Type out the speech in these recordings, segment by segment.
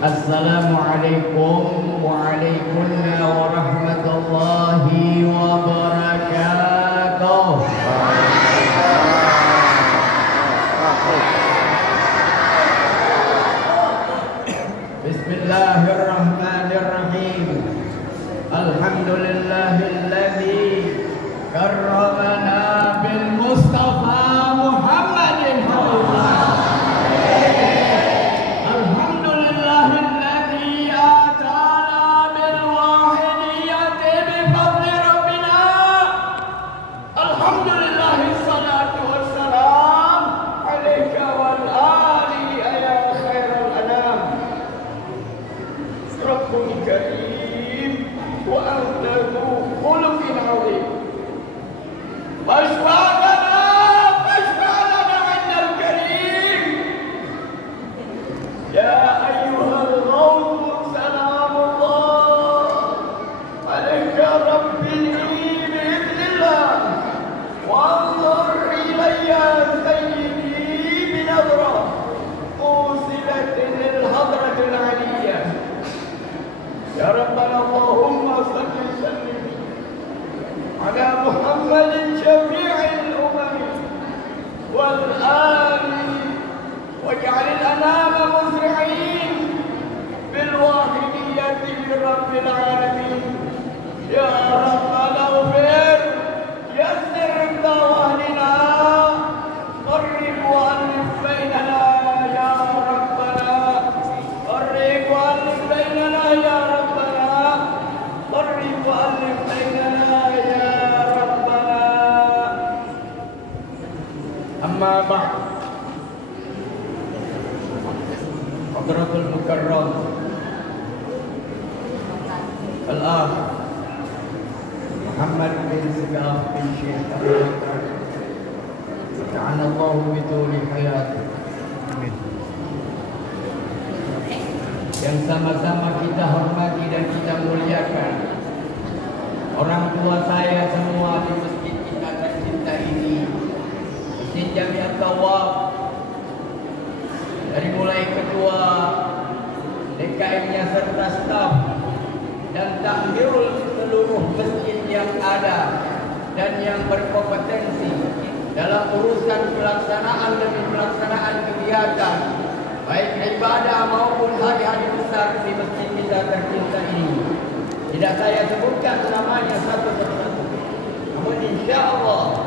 Assalamualaikum warahmatullahi wabarakatuh. Bismillahirrahmanirrahim. Alhamdulillahilladzi karramana bil Mustafa Muhammadin Rasulullah. Hadratul Mukarram Al-Akh Muhammad bin Sigaf bin Syekh Ta'anallahu bituli hayat. Amin. Yang sama-sama kita hormati dan kita muliakan orang tua saya semua di masjid kita tercinta ini, Masjid Jamiat Tawaf, dari mulai ketua, DKM-nya serta staf dan takmirul seluruh masjid yang ada dan yang berkompetensi dalam urusan pelaksanaan demi pelaksanaan kegiatan baik ibadah maupun hari-hari besar di masjid kita tercinta ini. Tidak saya sebutkan namanya satu persatu, namun insya Allah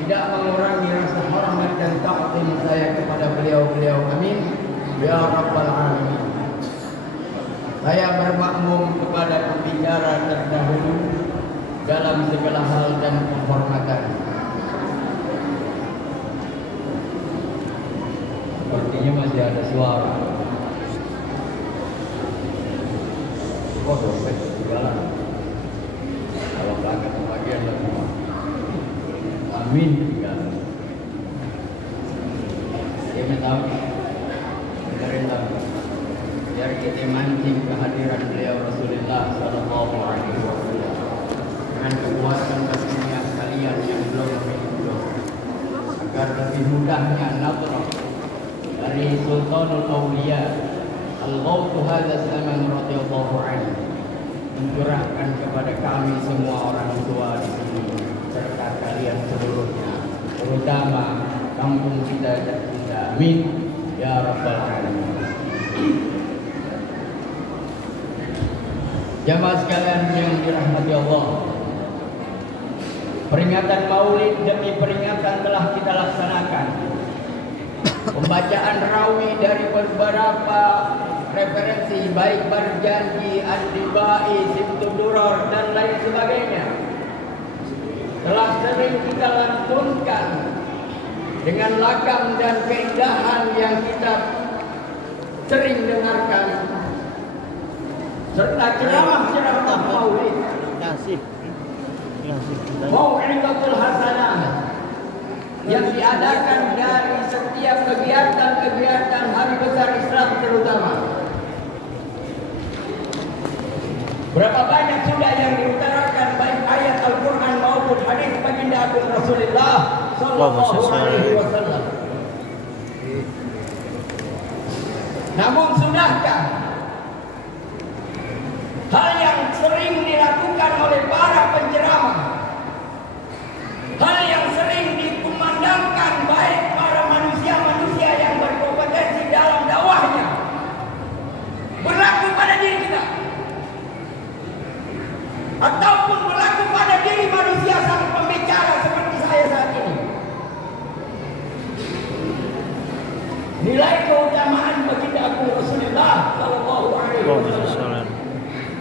tidak mengurangi rasa hormat dan ta'zim saya kepada beliau-beliau. Amin ya rabbal alamin. Saya bermakmum kepada pembicara terdahulu dalam segala hal dan penghormatan. Sepertinya masih ada suara. Oh, dompet segala. Kalau berangkat bagian lagi. Amin. Dia tahu rela biar kita mancing kehadiran beliau Rasulullah Sallallahu Alaihi Wasallam dengan kekuatan kesenian kalian yang belum hidup, agar lebih mudahnya nadrah dari Sultanul Awliya Al-Ghawth Hadza Zaman radhiyallahu anhu mencurahkan kepada kami semua orang tua di sini serta kalian seluruhnya, terutama kampung kita tercinta. Amin ya rabbal alamin. Jamaah sekalian yang dirahmati Allah, peringatan Maulid demi peringatan telah kita laksanakan. Pembacaan rawi dari beberapa referensi baik Barjanji, Ad-Dibai, Sibtul Duror dan lain sebagainya telah sering kita lantunkan dengan lagam dan keindahan yang kita sering dengarkan, serta ceramah-ceramah Maulid. Mau'izatul Hasanah yang diadakan dari setiap kegiatan-kegiatan hari besar Islam terutama. Berapa banyak sudah yang diutarakan baik ayat Al-Quran maupun hadis baginda Agung Rasulullah Sallallahu Alaihi Wasallam. Namun sudahkah hal yang sering dilakukan oleh para penceramah, hal yang sering dikumandangkan baik para manusia-manusia yang berkompetensi dalam dakwahnya, berlaku pada diri kita ataupun berlaku pada diri manusia sang pembicara seperti saya saat ini? Nilai keutamaan baginda Agung Rasulullah Sallallahu Alaihi Wasallam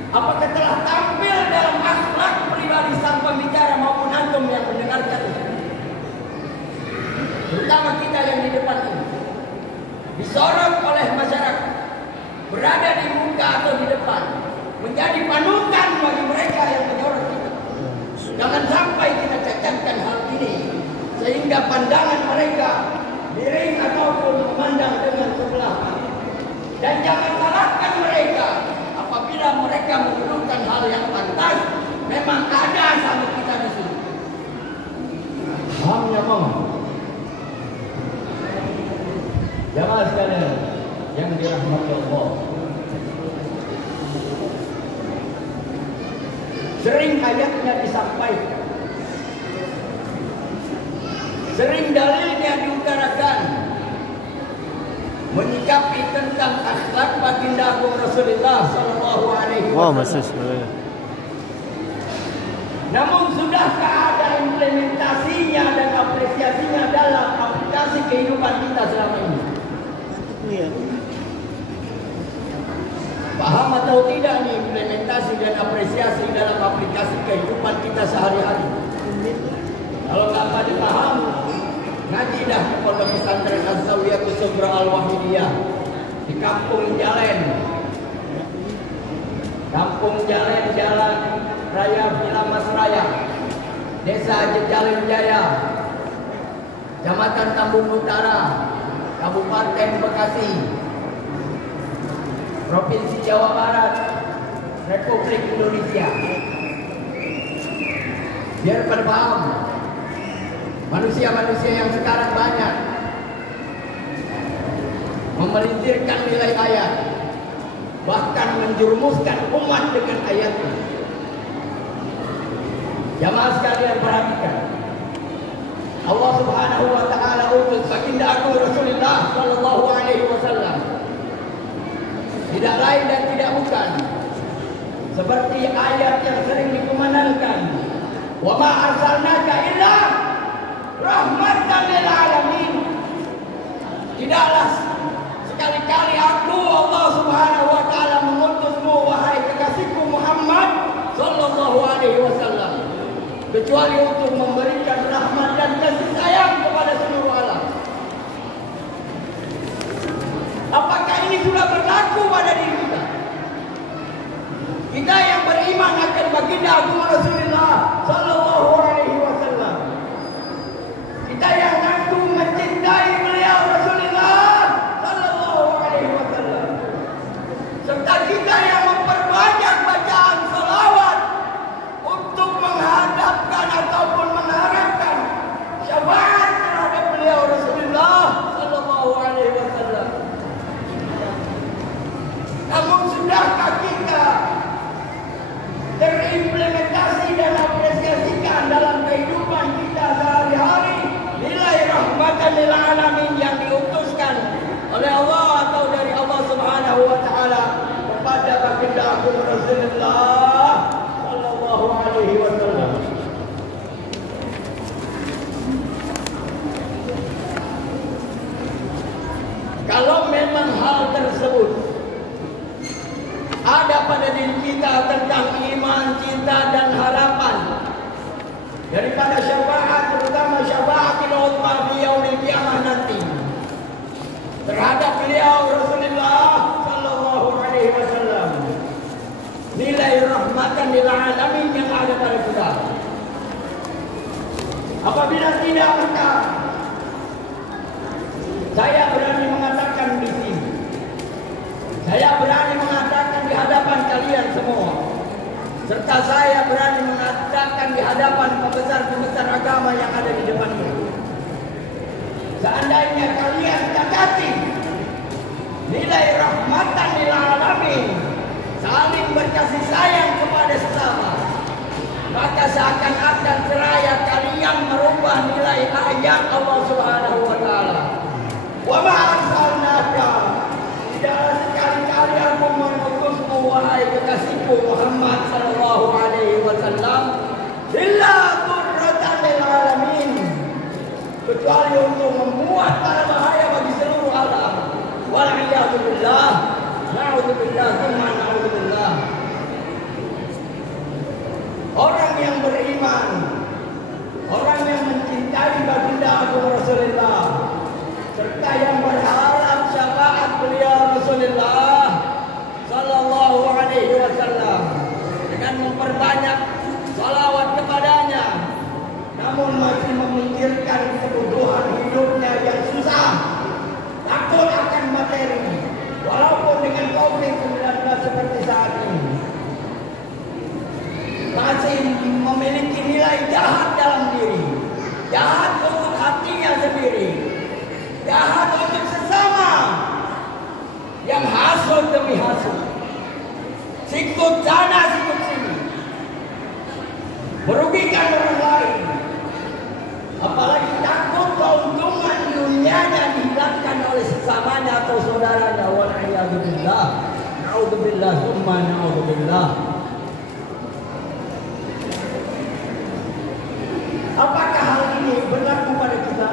apakah telah tampil dalam akhlak pribadi sang pembicara maupun antum yang mendengarkan, terutama kita yang di depan ini, disorot oleh masyarakat, berada di muka atau di depan, menjadi panutan bagi mereka yang menyorot kita. Jangan sampai kita cacatkan hal ini sehingga pandangan mereka miring ataupun memandang dengan sebelah mata. Dan jangan salahkan mereka apabila mereka mengeluhkan hal yang pantas. Memang ada sama kita di sini. Paham ya, Bang? Jamaah sekalian yang dirahmati Allah, sering ayatnya disampaikan, sering dalilnya diutarakan, menyikapi tentang akhlak baginda Agung Rasulullah Sallallahu Alaihi Wasallam. Namun sudahkah ada implementasinya dan apresiasinya dalam aplikasi kehidupan kita selama ini? Paham atau tidak nih implementasi dan apresiasi dalam aplikasi kehidupan kita sehari-hari? Kalau nggak dipaham, ngaji dah di Pondok Pesantren Az-Zawiyatus Sughra Al-Wahidiyah di Kampung Jalen, Jalan Raya Vilamas Raya, Desa Jejalen Jaya, Kecamatan Tambun Utara, Kabupaten Bekasi, Provinsi Jawa Barat, Republik Indonesia. Biar pada paham, manusia-manusia yang sekarang banyak memelintirkan nilai ayat, bahkan menjerumuskan umat dengan ayatnya. Jamaah sekalian perhatikan, Allah Subhanahu wa taala utus baginda Agung Rasulullah Sallallahu Alaihi Wasallam tidak lain dan tidak bukan seperti ayat yang sering dikumandangkan, wa ma arsalnaka illa rahmatan lil alamin. Tidaklah sekali-kali aku Allah Subhanahu wa taala mengutusmu wahai kekasihku Muhammad Sallallahu Alaihi Wasallam kecuali untuk memberikan rahmat dan kasih sayang kepada seluruh alam. Apakah ini sudah berlaku pada diri kita? Kita yang beriman akan baginda Agung Rasulullah Sallallahu Alaihi Wasallam, kita yang ngaku mencintai beliau Rasulullah Sallallahu Alaihi Wasallam, hal tersebut ada pada diri kita tentang iman, cinta dan harapan daripada syafaat, terutama syafaatul uzma fi yaumil qiyamah nanti terhadap beliau Rasulullah sallallahu alaihi wasallam, nilai rahmatan lil alamin yang ada pada kita. Apabila tidak, maka saya berani mengatakan di sini, saya berani mengatakan di hadapan kalian semua, serta saya berani mengatakan di hadapan pembesar-pembesar agama yang ada di depan ini. Seandainya kalian dekati nilai rahmatan lil alamin, saling berkasih sayang kepada sesama, maka seakan-akan seraya kalian merubah nilai ayat Allah Subhanahu wa taala. Wa ma arsalnaka, tidak sekali-kali aku mengutusmu wahai kekasihku Muhammad sallallahu alaihi wasallam illa qurratan lil alamin, kecuali untuk membuat para bahaya bagi seluruh alam. Wal iyadu billah, na'udzubillah, tsumma na'udzubillah. Orang yang beriman, orang yang mencintai baginda Agung Rasulullah, serta yang berharap syafaat beliau Rasulullah sallallahu alaihi wasallam dengan memperbanyak salawat kepadanya, namun masih memikirkan kebutuhan hidupnya yang susah, takut akan materi, walaupun dengan COVID-19 seperti saat ini, masih memiliki nilai jahat dalam diri, jahat untuk hatinya sendiri, jahat untuk sesama, yang hasut demi hasut, sikut sana sikut sini, merugikan orang lain, apalagi takut keuntungan dunianya dihilangkan oleh sesamanya atau saudaranya. Wal iyadu billah, naudzubillah, tsumma naudzubillah. Apakah hal ini berlaku pada kita?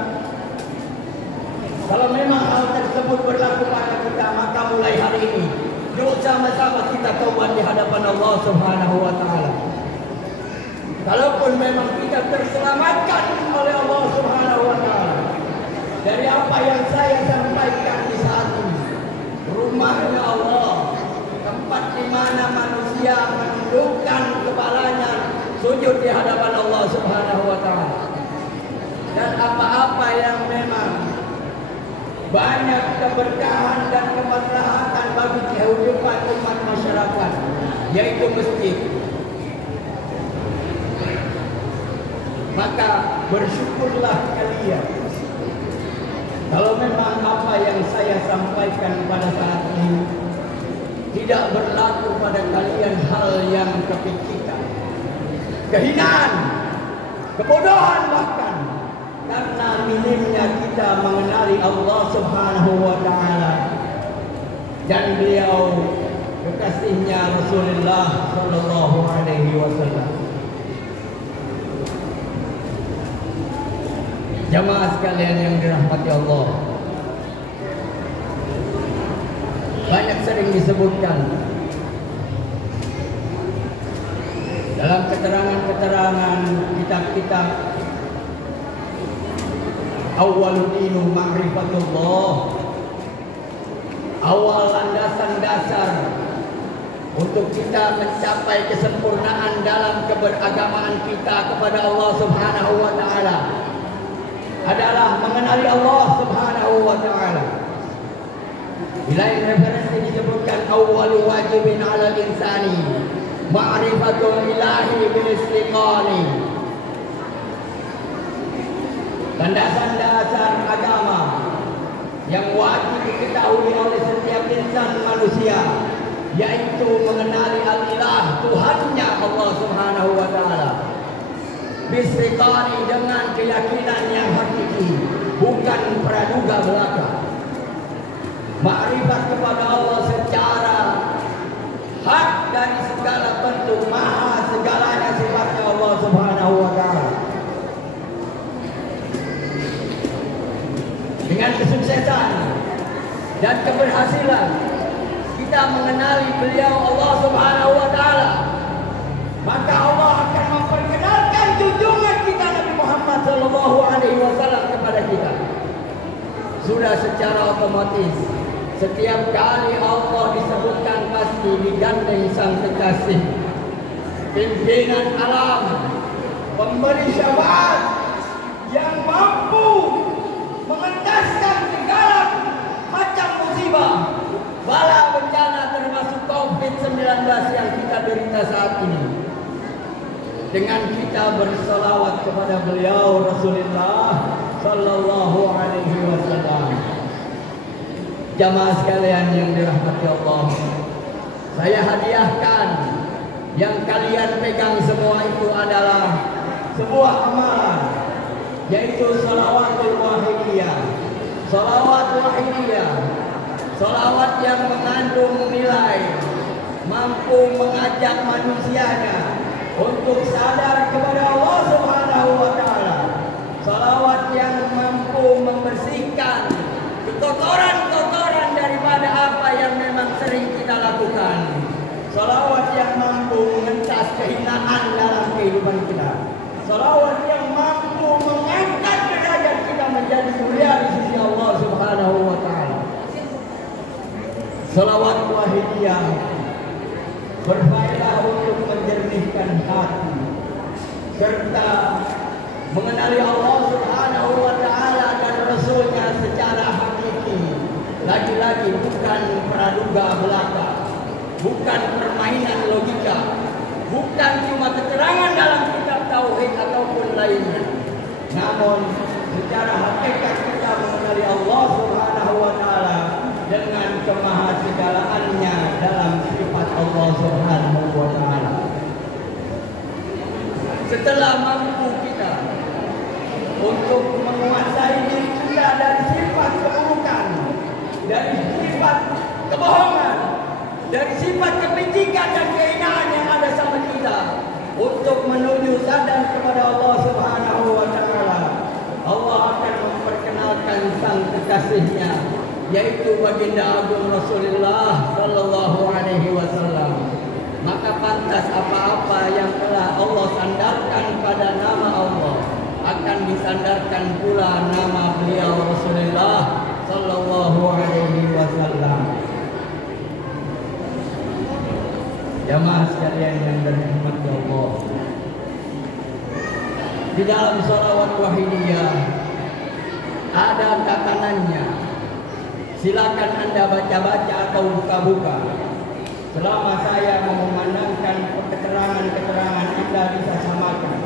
Kalau memang hal tersebut berlaku pada kita, maka mulai hari ini yuk sama-sama kita taubat di hadapan Allah Subhanahu wa taala. Kalaupun memang kita terselamatkan oleh Allah Subhanahu wa taala dari apa yang saya sampaikan di saat ini, rumahnya Allah, tempat di mana manusia menundukkan kepalanya sujud di hadapan Allah Subhanahu wa taala, dan apa-apa yang memang banyak keberkahan dan kemaslahatan bagi kehidupan umat masyarakat, yaitu masjid, maka bersyukurlah kalian kalau memang apa yang saya sampaikan pada saat ini tidak berlaku pada kalian hal yang kepikiran, kehinaan, kebodohan, bahkan karena minimnya kita mengenali Allah Subhanahu wa taala dan beliau kekasihnya Rasulullah sallallahu alaihi wasallam. Jamaah sekalian yang dirahmati Allah, banyak sering disebutkan dalam keterangan-keterangan kitab-kitab, awwalud dinu ma'rifatullah, awal landasan dasar untuk kita mencapai kesempurnaan dalam keberagamaan kita kepada Allah Subhanahu wa taala adalah mengenali Allah Subhanahu wa taala. Di lain referensi disebutkan awwalu wajibin 'alal insani ma'rifatul ilahi bil istiqani. Landasan dasar agama yang wajib diketahui oleh setiap insan manusia, yaitu mengenali al-ilah, Tuhannya Allah Subhanahu wa taala, bistiqani, dengan keyakinan yang hakiki, bukan praduga belaka. Makrifat kepada Allah secara hak dari segala bentuk, maha segalanya sifatnya Allah Subhanahu wa taala. Dengan kesuksesan dan keberhasilan kita mengenali beliau Allah Subhanahu wa taala, maka Allah akan memperkenalkan junjungan kita Nabi Muhammad sallallahu alaihi wasallam kepada kita. Sudah secara otomatis setiap kali Allah disebutkan pasti digandeng sang kekasih, pimpinan alam, pemberi syafaat yang mampu mengentaskan segala macam musibah, bala bencana termasuk COVID-19 yang kita derita saat ini. Dengan kita bersalawat kepada beliau Rasulullah sallallahu alaihi wasallam. Jamaah sekalian yang dirahmati Allah, saya hadiahkan yang kalian pegang semua itu adalah sebuah amalan, yaitu salawatul wahidiyah. Salawat wahidiyah, salawat yang mengandung nilai, mampu mengajak manusianya untuk sadar kepada Allah Subhanahu wa taala. Salawat yang mampu membersihkan kotoran-kotoran daripada apa yang memang sering kita lakukan. Salawat yang mampu mengentas kehinaan dalam kehidupan kita. Salawat yang mampu mengangkat derajat kita menjadi mulia di sisi Allah Subhanahu wa taala. Salawat wahidiyah berfaedah untuk menjernihkan hati serta mengenali Allah Subhanahu wa taala dan Rasulnya secara hakiki. Lagi-lagi bukan praduga belaka, bukan permainan logika, bukan cuma keterangan dalam kitab tauhid ataupun lainnya. Namun secara hakikat kita mengenali Allah Subhanahu wa taala dengan kemahasegalaannya dalam sifat Allah Subhanahu wa taala. Setelah mampu kita untuk menguasai diri kita dari sifat keburukan, dari sifat kebohongan, dari sifat kebencian dan kehinaan yang ada sama kita, untuk menuju sadar kepada Allah Subhanahu wa taala, Allah akan memperkenalkan sang kekasihnya, yaitu baginda agung Rasulullah sallallahu alaihi wasallam. Maka pantas apa-apa yang telah Allah sandarkan pada nama Allah akan disandarkan pula nama beliau Rasulullah sallallahu alaihi wasallam. Jamaah sekalian yang dirahmati Allah, di dalam salawat wahidiyah ada tatanannya. Silakan Anda baca-baca atau buka-buka. Selama saya memandangkan keterangan-keterangan Anda bisa samakan.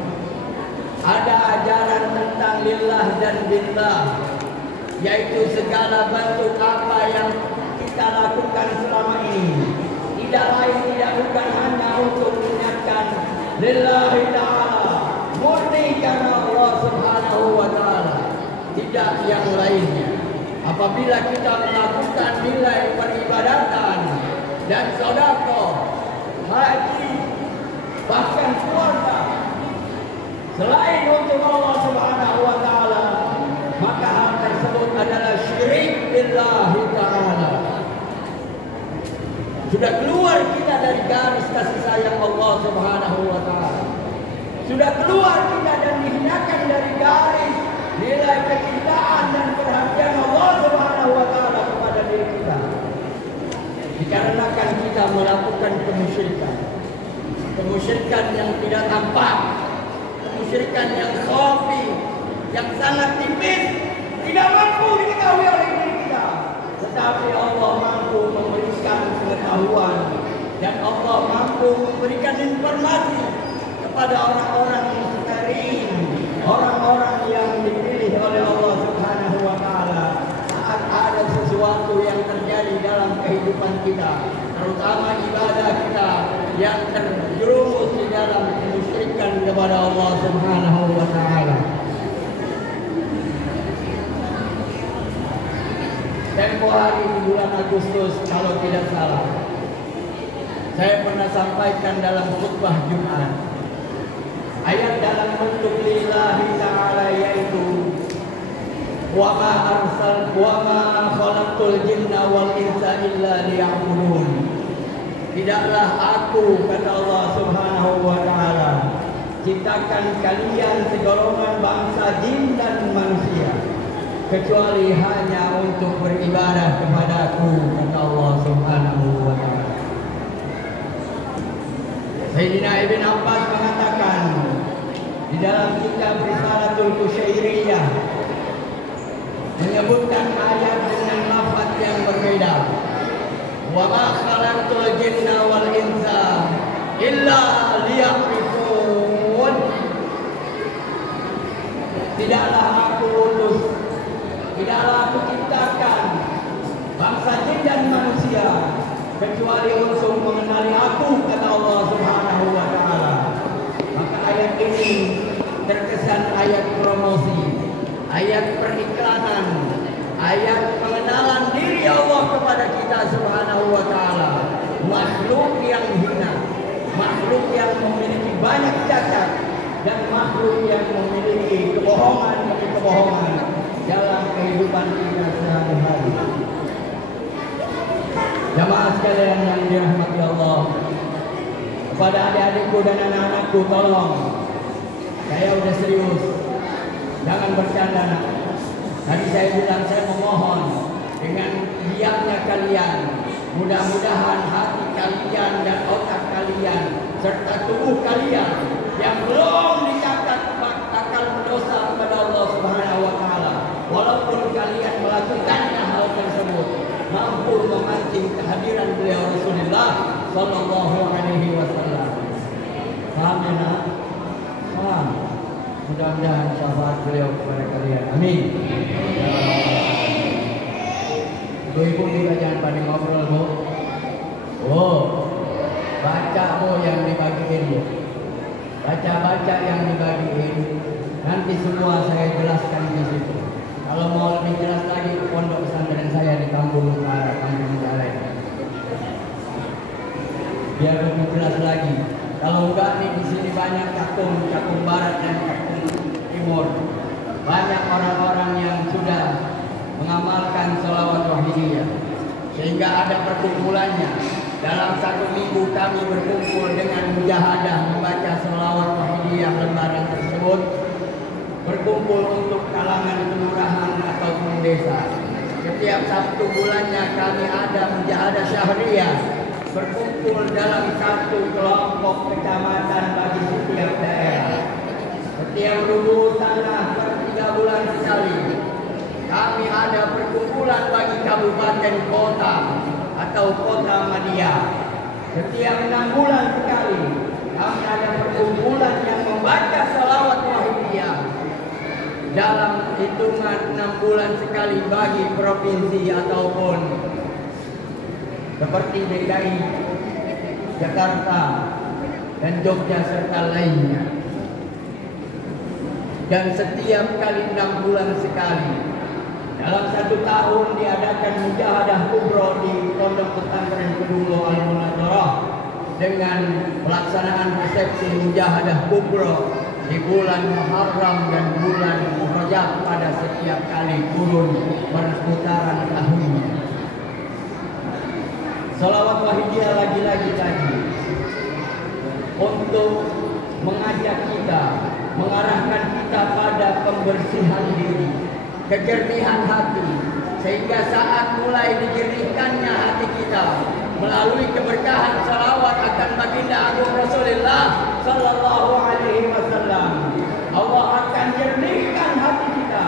Ada ajaran tentang lillah dan billah, yaitu segala bentuk apa yang kita lakukan selama ini tidak lain tidak bukan hanya untuk menyiapkan lillahi ta'ala, murni karena Allah Subhanahu wa ta'ala, tidak yang lainnya. Apabila kita melakukan nilai peribadatan dan sedekah, haji, bahkan puasa selain untuk Allah Subhanahu wa taala, maka hal tersebut adalah syirik billahi ta'ala. Sudah keluar kita dari garis kasih sayang Allah Subhanahu wa taala. Sudah keluar kita dan dihinakan dari garis nilai kecintaan dan perhatian Allah Subhanahu wa taala kepada diri kita. Dikarenakan kita melakukan kemusyrikan. Kemusyrikan yang tidak tampak, kemusyrikan yang khafi, yang sangat tipis, tidak mampu diketahui oleh diri kita. Tetapi Allah mampu memberikan pengetahuan dan Allah mampu memberikan informasi kepada orang-orang yang steril, orang-orang yang dipilih oleh Allah Subhanahu wa taala saat ada sesuatu yang terjadi dalam kehidupan kita, terutama ibadah kita yang terjerumus di dalam kemusyrikan kepada Allah Subhanahu wa taala. Tempo hari di bulan Agustus kalau tidak salah, saya pernah sampaikan dalam khutbah Jumat ayat dalam bentuk lillahi ta'ala, yaitu wa ma khalaqtul jinna wal insa illa liya'budun. Tidaklah aku, kata Allah Subhanahu wa taala, ciptakan kalian segolongan bangsa jin dan manusia kecuali hanya untuk beribadah kepadaku, kata Allah Subhanahu wa taala. Sayyidina Ibn Abbas mengatakan di dalam kitab Risalatul Kusyairiyah, menyebutkan ayat dengan lafaz yang berbeda. Wa ma khalaqtul jinna wal insa illa liya'rifun. Tidaklah aku ciptakan bangsa jin dan manusia kecuali untuk mengenali aku, kata Allah Subhanahu wa taala. Maka ayat ini terkesan ayat promosi, ayat periklanan, ayat pengenalan diri Allah kepada kita Subhanahu wa taala. Makhluk yang hina, makhluk yang memiliki banyak cacat, dan makhluk yang memiliki kebohongan demi kebohongan dalam kehidupan kita sehari-hari. Jamaah sekalian yang dirahmati Allah, kepada adik-adikku dan anak-anakku, tolong, saya udah serius, jangan bercanda nak. Tadi saya bilang saya memohon dengan diamnya kalian, mudah-mudahan hati kalian dan otak kalian serta tubuh kalian yang belum dicatat akan berdosa kepada Allah Subhanahu wa taala, walaupun kalian melakukannya hal tersebut, mampu memancing kehadiran beliau Rasulullah sallallahu alaihi wasallam. Paham ya nak? Paham? Mudah-mudahan syafaat beliau kepada kalian. Amin. Ibu-ibu juga jangan pada ngobrol, Bu. Oh, baca Bu yang dibagiin, Bu. Baca-baca yang dibagiin. Nanti semua saya jelaskan di situ. Kalau mau lebih jelas lagi, pondok pesantren saya di Kampung Utara, Kampung Jalai. Biar lebih jelas lagi. Kalau enggak nih, di sini banyak Cakung Barat dan Cakung Timur. Banyak orang-orang yang sudah mengamalkan sholawat wahidiyah, sehingga ada perkumpulannya. Dalam 1 minggu kami berkumpul dengan mujahadah membaca sholawat wahidiyah lembaran tersebut, berkumpul untuk kalangan kelurahan ataupun desa. Setiap Sabtu bulannya kami ada mujahadah syahriyah, berkumpul dalam 1 kelompok kecamatan bagi setiap daerah. Setiap rubuh tanah per 3 bulan sekali kami ada perkumpulan bagi kabupaten kota atau kota Madia. Setiap 6 bulan sekali kami ada perkumpulan yang membaca sholawat wahidiyah. Dalam hitungan 6 bulan sekali bagi provinsi ataupun seperti DKI, Jakarta, dan Jogja serta lainnya. Dan setiap kali 6 bulan sekali dalam 1 tahun diadakan mujahadah kubro di Pondok Pesantren Kedunglo Al-Munadharah dengan pelaksanaan resepsi mujahadah kubro di bulan Muharram dan bulan Rajab pada setiap kali turun perputaran tahunnya. Sholawat wahidiyah lagi untuk mengajak kita, mengarahkan kita pada pembersihan diri, kejernihan hati, sehingga saat mulai dijernihkannya hati kita melalui keberkahan salawat akan baginda agung Rasulullah sallallahu alaihi wasallam, Allah akan jernihkan hati kita.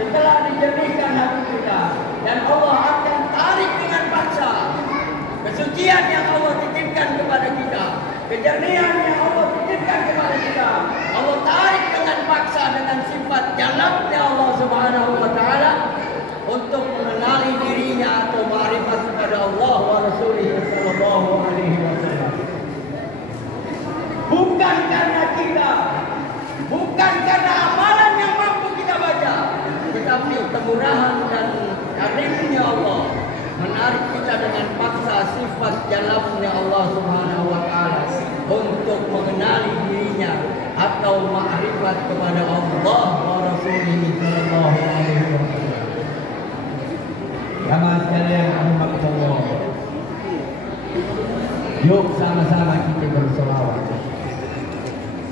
Setelah dijernihkan hati kita, dan Allah akan tarik dengan paksa kesucian yang Allah titipkan kepada kita, kejernihan yang Allah titipkan kepada kita, Allah tarik dengan paksa dengan sifat jalabnya Allah Subhanahu wa taala untuk mengenali dirinya atau ma'rifat kepada Allah wa Rasulih sallallahu alaihi wasallam. Bukan karena kita, bukan karena amalan yang mampu kita baca, tetapi kemurahan dan karimnya Allah menarik kita dengan paksa sifat jalabnya Allah Subhanahu wa taala untuk mengenali dirinya atau ma'rifat kepada Allah wa Rasulih sallallahu alaihi wasallam. Jamaah sekalian rahimakumullah. Yuk sama-sama kita bersolawat.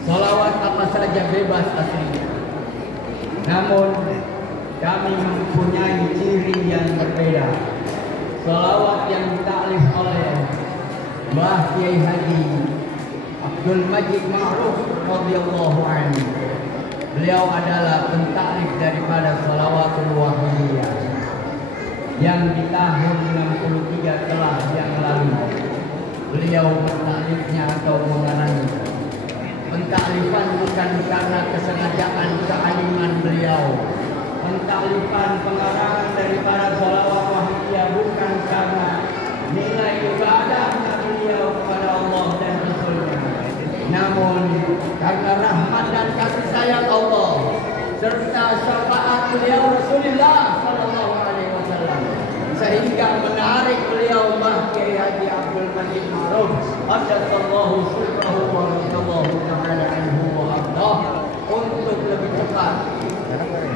Solawat apa saja bebas aslinya. Namun kami mempunyai ciri yang berbeda. Solawat yang ditaklif oleh Mbah Kiai Haji Abdul Majid Ma'ruf radhiyallahu anhu. Beliau adalah pentaklif daripada Shalawatul Wahidiyah yang di tahun 63 telah yang lalu beliau pentaklifnya atau mengarangnya. Pentaklifan bukan karena kesengajaan kealiman beliau. Pentaklifan pengarangan daripada Shalawat Wahidiyah bukan karena nilai ibadahnya beliau kepada Allah dan Rasulnya, namun karena rahmat dan kasih sayang Allah serta syafaat beliau Rasulullah Sallallahu Alaihi Wasallam, sehingga menarik beliau Mbah Kiai Haji Abdul Majid Ma'ruf Adzakallahu sirrahu wa radhiyallahu ta'ala anhu wa ardah untuk lebih cepat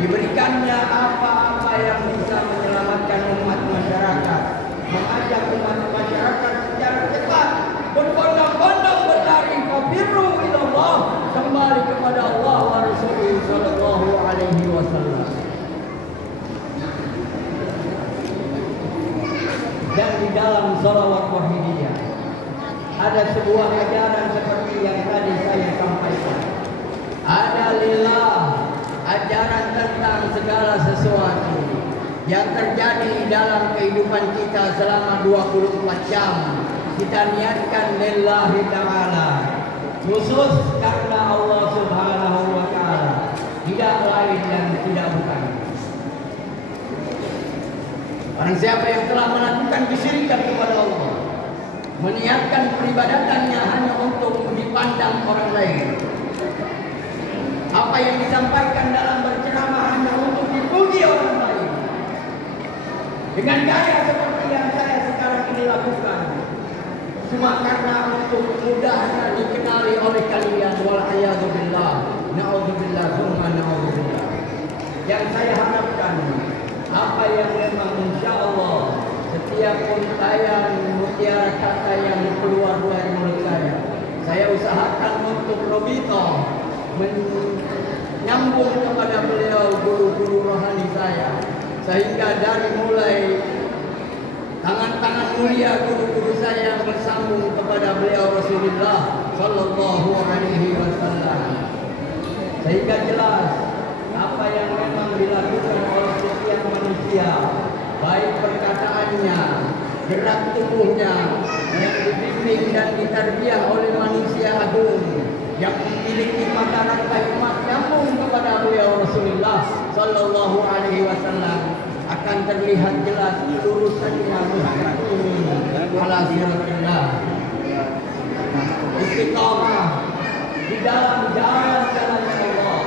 diberikannya apa-apa yang bisa menyelamatkan umat masyarakat, mengajak umat masyarakat secara cepat berbondong-bondong berlari kabirru ilallah, kembali kepada Allah wa Rasulullah Sallallahu Alaihi Wasallam. Dan di dalam Shalawat Wahidiyah ada sebuah ajaran seperti yang tadi saya sampaikan. Ada lillah, ajaran tentang segala sesuatu yang terjadi dalam kehidupan kita selama 24 jam. Kita niatkan lillahi ta'ala, khusus karena Allah Subhanahu wa ta'ala, tidak lain dan tidak bukan. Barang siapa yang telah melakukan kesyirikan kepada Allah, meniatkan peribadatannya hanya untuk dipandang orang lain, apa yang disampaikan dalam berceramah hanya untuk dipuji orang lain, dengan gaya seperti yang saya sekarang ini lakukan, cuma karena untuk mudahnya dikenali oleh kalian. Wal'iyadzubillah, na'udzubillah, summa na'udzubillah. Yang saya harapkan, apa yang memang insya Allah setiap untayan mutiara kata yang keluar dari mulut saya usahakan untuk robito menyambung kepada beliau guru-guru rohani saya, sehingga dari mulai tangan-tangan mulia guru-guru saya bersambung kepada beliau Rasulullah Sallallahu Alaihi Wasallam, sehingga jelas apa yang memang dilakukan oleh setiap manusia, baik perkataannya, gerak tubuhnya yang dibimbing dan ditarbiyah oleh manusia agung yang memiliki mata rantai emas nyambung kepada beliau Rasulullah Sallallahu Alaihi Wasallam, akan terlihat jelas lurusannya mustaqim ala siratillah, istiqamah di dalam jalan-jalan Allah,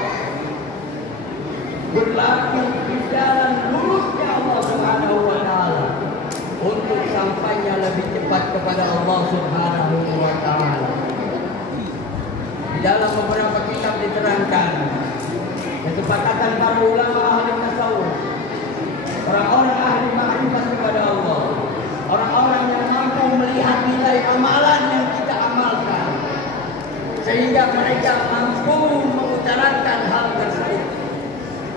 berlaku di jalan lurusnya Allah Subhanahu wa ta'ala untuk sampainya lebih cepat kepada Allah Subhanahu wa ta'ala. Di dalam beberapa kitab diterangkan kesepakatan para ulama ahli tasawuf, orang-orang ahli ma'rifat kepada Allah, orang-orang yang mampu melihat nilai amalan yang kita amalkan, sehingga mereka mampu mengutarakan hal tersebut.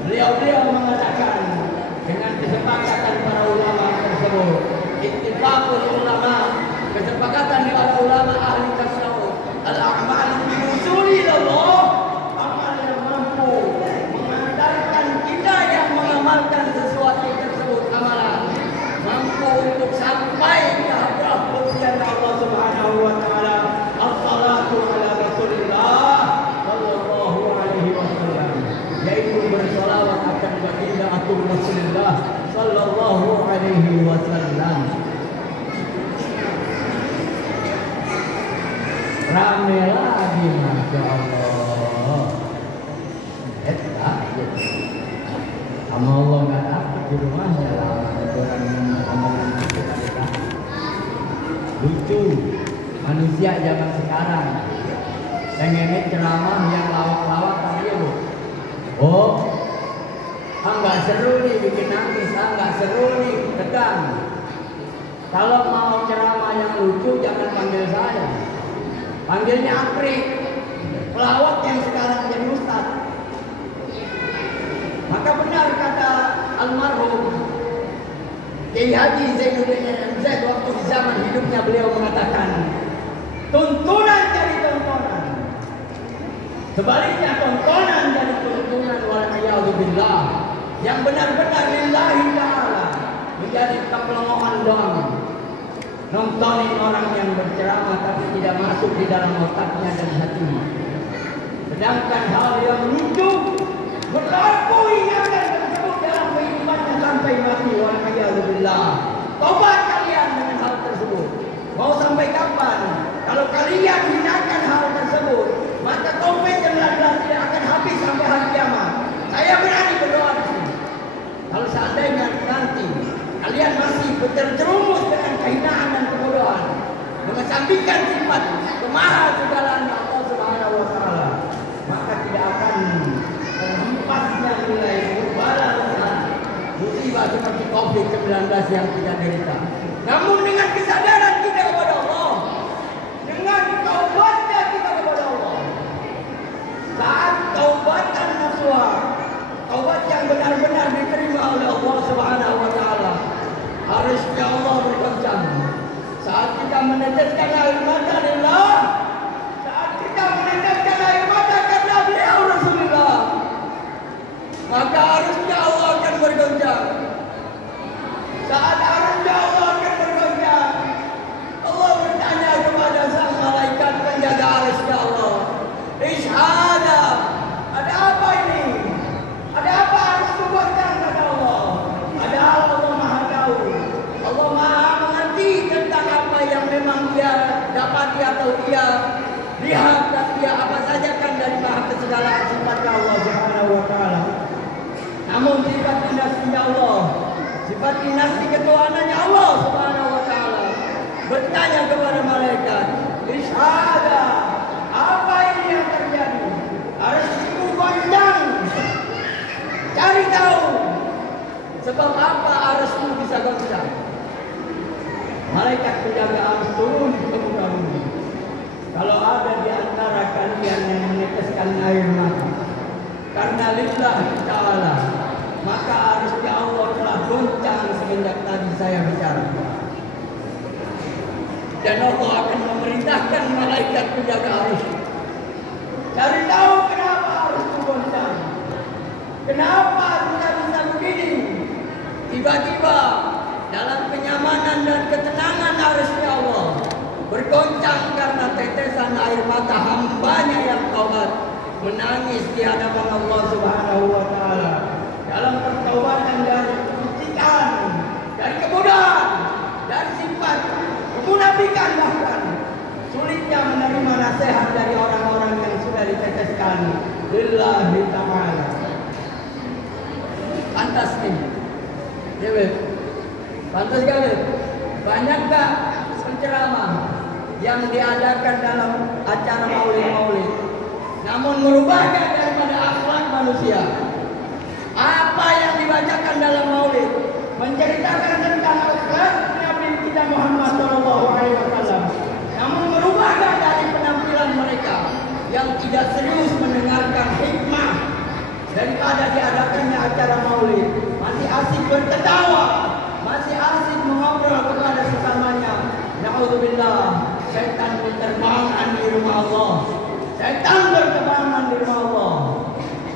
Beliau-beliau mengatakan dengan kesepakatan para ulama tersebut, ittifaqul ulama, kesepakatan para ulama ahli tasawuf, al-a'mal biwusuli ilallah, amal yang mampu mengantarkan kita yang mengamalkan sesuatu tersebut, amalan mampu untuk sampai ke hadrat kursian Allah Subhanahu wa ta'ala. As-salatu ala Rasulillah Sallallahu Alaihi Wasallam, yaitu bersolawat akan baginda agung Rasulullah Sallallahu Alaihi Wasallam. Rame lagi, Masya Allah. Sama Allah nggak dapat di rumahnya lah orang omongan kita. Lucu manusia zaman sekarang pengennya ceramah yang lawak-lawak tadi ya bu. Oh, nggak seru nih, bikin nangis, nggak seru nih, tegang. Kalau mau ceramah yang lucu jangan panggil saya, panggilnya Apri, pelawak yang sekarang jadi ustaz. Maka benar kata almarhum Kiai Haji Zainuddin MZ waktu di zaman hidupnya, beliau mengatakan, tuntunan jadi tontonan, sebaliknya tontonan jadi tuntunan. Wala'iyadzubillah, yang benar-benar lillahi ta'ala menjadi kepelongohan doang. Nontonin orang yang berceramah tapi tidak masuk di dalam otaknya dan hatinya. Sedangkan hal yang lucu berlaku ingatan tersebut dalam kehidupannya sampai mati. Wala'iyadzubillah. Tobat kalian dengan hal tersebut. Mau sampai kapan? Kalau kalian hinakan hal tersebut, maka topeng dan ladang tidak akan habis sampai hari kiamat. Saya berani berdoa di sini. Kalau seandainya nanti kalian masih terjerumus dengan kehinaan dan kebodohan, mengesampingkan sifat kemahasegalaan Allah Subhanahu wa taala, maka tidak akan terhempasnya nilai balas musibah seperti COVID-19 yang kita derita. Namun dengan kesadaran kita kepada Allah, dengan taubatnya kita kepada Allah, saat taubatan nasuha, taubat yang benar-benar diterima oleh Allah Subhanahu wa taala, harusnya Allah bergoncang. Saat kita meneteskan air mata lillah, saat kita meneteskan air mata karena beliau Rasulullah, maka harusnya Allah akan bergoncang. Saat harusnya Allah akan bergoncang, Allah bertanya kepada sang malaikat penjaga arsy Allah, "Ishhada, ada apa ini? Ada apa harus bergoncang?" kata Allah. Padahal Allah Maha tahu, Allah Maha mengerti tentang apa yang memang dia dapati atau dia lihat dan dia apa saja kan dari maha kesegalaan sifatnya Allah Subhanahu wa taala. Namun sifat dinasti Allah, sifat dinasti ketuhanannya Allah Subhanahu wa taala bertanya kepada malaikat, "Ishhada, apa ini yang terjadi? Arsy-Mu goncang. Cari tahu sebab apa arsy-Mu bisa goncang." Malaikat penjaga arsy turun ke muka bumi. Kalau ada di antara kalian yang meneteskan air mata karena lillahi ta'ala, maka arsy Allah telah goncang semenjak tadi saya bicara. Dan Allah akan memerintahkan malaikat penjaga arsy, cari tahu kenapa arsy goncang, kenapa bisa begini. Tiba-tiba dalam kenyamanan dan ketenangan arsy Allah bergoncang karena tetesan air mata hambanya yang taubat menangis di hadapan Allah Subhanahu wa taala dalam pertobatan dari kesucian, dari kebodohan, dari sifat kemunafikan, bahkan sulitnya menerima nasihat dari orang-orang yang sudah diteteskan lillahi ta'ala. Pantas nih, ya, pantas kali. Banyakkah penceramah yang diadakan dalam acara maulid-maulid namun merubahkan daripada akhlak manusia? Apa yang dibacakan dalam maulid menceritakan tentang akhlak Nabi kita Muhammad SAW, namun merubahkan dari penampilan mereka yang tidak serius mendengarkan hikmah daripada diadakannya acara maulid, masih asik bertertawa, masih asik mengobrol kepada sesamanya. Na'udzubillah, syaitan berterbangan di rumah Allah. Syaitan berterbangan di rumah Allah.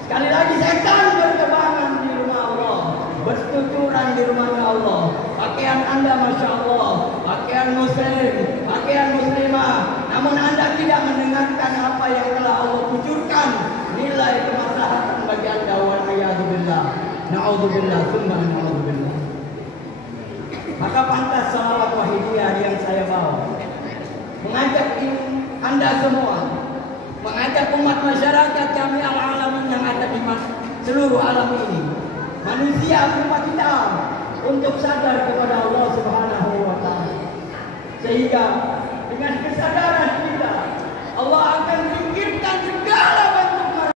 Sekali lagi, syaitan berterbangan di rumah Allah, bertuturan di rumah Allah. Pakaian Anda Masya Allah, pakaian muslim, pakaian muslimah, namun Anda tidak mendengarkan apa yang telah Allah kucurkan nilai kemaslahatan bagi Anda. Wal'iyadzubillah, na'udzubillah, summa na'udzubillah. Maka pantas salawat wahidiyah yang saya bawa mengajak Anda semua, mengajak umat masyarakat kami al-alamin yang ada di seluruh alam ini, manusia umat kita, untuk sadar kepada Allah Subhanahu wa taala. Sehingga dengan kesadaran kita, Allah akan